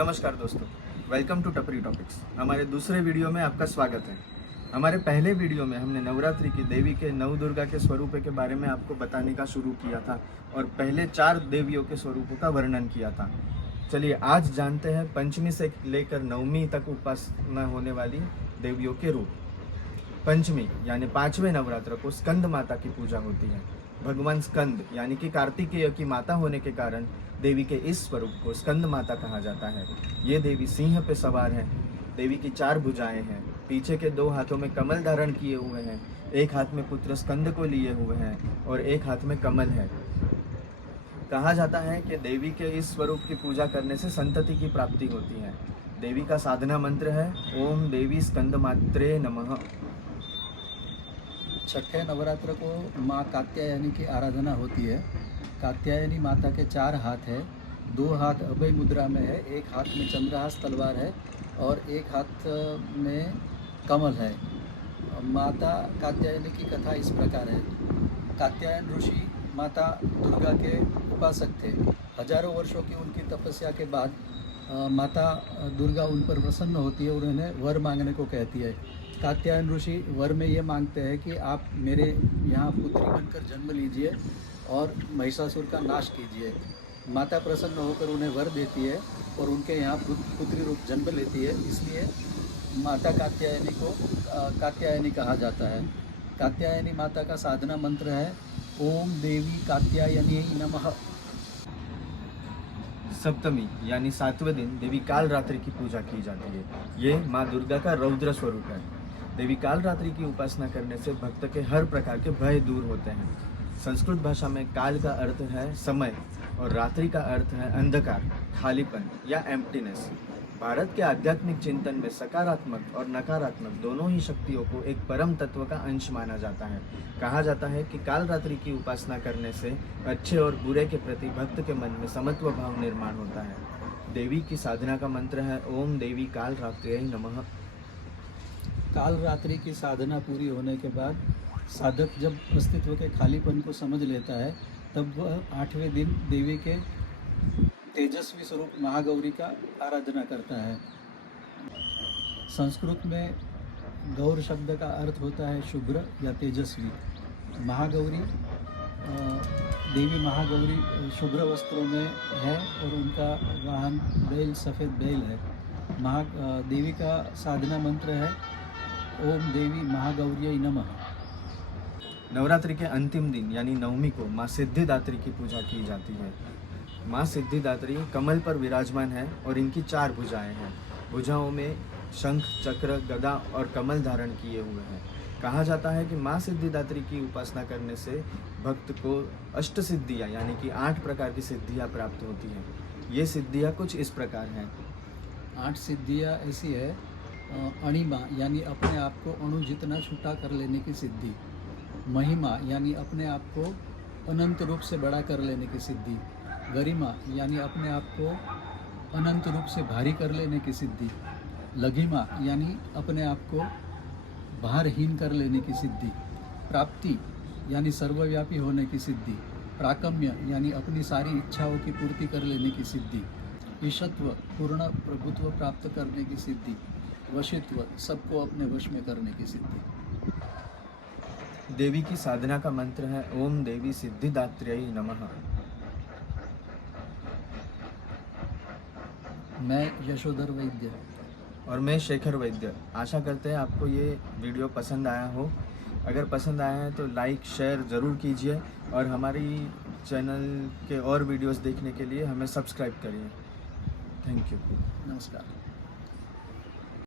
नमस्कार दोस्तों, welcome to टपरी टॉपिक्स। हमारे दूसरे वीडियो में आपका स्वागत है। हमारे पहले वीडियो में हमने नवरात्रि की देवी के नव दुर्गा के स्वरूपों के बारे में आपको बताने का शुरू किया था और पहले 4 देवियों के स्वरूपों का वर्णन किया था। चलिए आज जानते हैं पंचमी से लेकर नवमी तक उपासना होने वाली देवियों के रूप। पंचमी यानी 5वें नवरात्र को स्कंद माता की पूजा होती है। भगवान स्कंद यानी कि कार्तिकेय की माता होने के कारण देवी के इस स्वरूप को स्कंद माता कहा जाता है। ये देवी सिंह पे सवार है। देवी की 4 भुजाएं हैं। पीछे के 2 हाथों में कमल धारण किए हुए हैं, एक हाथ में पुत्र स्कंद को लिए हुए हैं और एक हाथ में कमल है। कहा जाता है कि देवी के इस स्वरूप की पूजा करने से संतति की प्राप्ति होती है। देवी का साधना मंत्र है ओम देवी स्कंद मात्रे नमः। छठे नवरात्र को माँ कात्यायनी की आराधना होती है। कात्यायनी माता के 4 हाथ है, 2 हाथ अभय मुद्रा में है, एक हाथ में चंद्रहास तलवार है और एक हाथ में कमल है। माता कात्यायनी की कथा इस प्रकार है। कात्यायन ऋषि माता दुर्गा के उपासक थे। हजारों वर्षों की उनकी तपस्या के बाद माता दुर्गा उन पर प्रसन्न होती है और उन्हें वर मांगने को कहती है। कात्यायन ऋषि वर में ये मांगते हैं कि आप मेरे यहाँ पुत्री बनकर जन्म लीजिए और महिषासुर का नाश कीजिए। माता प्रसन्न होकर उन्हें वर देती है और उनके यहाँ पुत्री रूप जन्म लेती है, इसलिए माता कात्यायनी को कात्यायनी कहा जाता है। कात्यायनी माता का साधना मंत्र है ओम देवी कात्यायनी नमः। सप्तमी यानी 7वें दिन देवी कालरात्रि की पूजा की जाती है। ये माँ दुर्गा का रौद्र स्वरूप है। देवी कालरात्रि की उपासना करने से भक्त के हर प्रकार के भय दूर होते हैं। संस्कृत भाषा में काल का अर्थ है समय और रात्रि का अर्थ है अंधकार, खालीपन या एम्प्टीनेस। भारत के आध्यात्मिक चिंतन में सकारात्मक और नकारात्मक दोनों ही शक्तियों को एक परम तत्व का अंश माना जाता है। कहा जाता है कि कालरात्रि की उपासना करने से अच्छे और बुरे के प्रति भक्त के मन में समत्व भाव निर्माण होता है। देवी की साधना का मंत्र है ओम देवी कालरात्रि नमः। कालरात्रि की साधना पूरी होने के बाद साधक जब अस्तित्व के खालीपन को समझ लेता है, तब वह 8वें दिन देवी के तेजस्वी स्वरूप महागौरी का आराधना करता है। संस्कृत में गौर शब्द का अर्थ होता है शुभ्र या तेजस्वी। महागौरी देवी महागौरी शुभ्र वस्त्रों में है और उनका वाहन बैल, सफ़ेद बैल है। देवी का साधना मंत्र है ओम देवी महागौरी नमः। नवरात्रि के अंतिम दिन यानी नवमी को माँ सिद्धिदात्री की पूजा की जाती है। माँ सिद्धिदात्री कमल पर विराजमान है और इनकी 4 भुजाएं हैं। भुजाओं में शंख, चक्र, गदा और कमल धारण किए हुए हैं। कहा जाता है कि माँ सिद्धिदात्री की उपासना करने से भक्त को अष्ट सिद्धियाँ यानी कि 8 प्रकार की सिद्धियाँ प्राप्त होती हैं। ये सिद्धियाँ कुछ इस प्रकार हैं। 8 सिद्धियाँ ऐसी है। अणिमा यानी अपने आप को अणु जितना छोटा कर लेने की सिद्धि। महिमा यानी अपने आप को अनंत रूप से बड़ा कर लेने की सिद्धि। गरिमा यानी अपने आप को अनंत रूप से भारी कर लेने की सिद्धि। लघिमा यानी अपने आप को भारहीन कर लेने की सिद्धि। प्राप्ति यानी सर्वव्यापी होने की सिद्धि। प्राकम्य यानी अपनी सारी इच्छाओं की पूर्ति कर लेने की सिद्धि। ईशत्व पूर्ण प्रभुत्व प्राप्त करने की सिद्धि। वशित्व सबको अपने वश में करने की सिद्धि। देवी की साधना का मंत्र है ओम देवी सिद्धिदात्र्यै नमः। मैं यशोधर वैद्य और मैं शेखर वैद्य। आशा करते हैं आपको ये वीडियो पसंद आया हो। अगर पसंद आया है तो लाइक शेयर ज़रूर कीजिए और हमारी चैनल के और वीडियोस देखने के लिए हमें सब्सक्राइब करिए। Thank you. नमस्कार।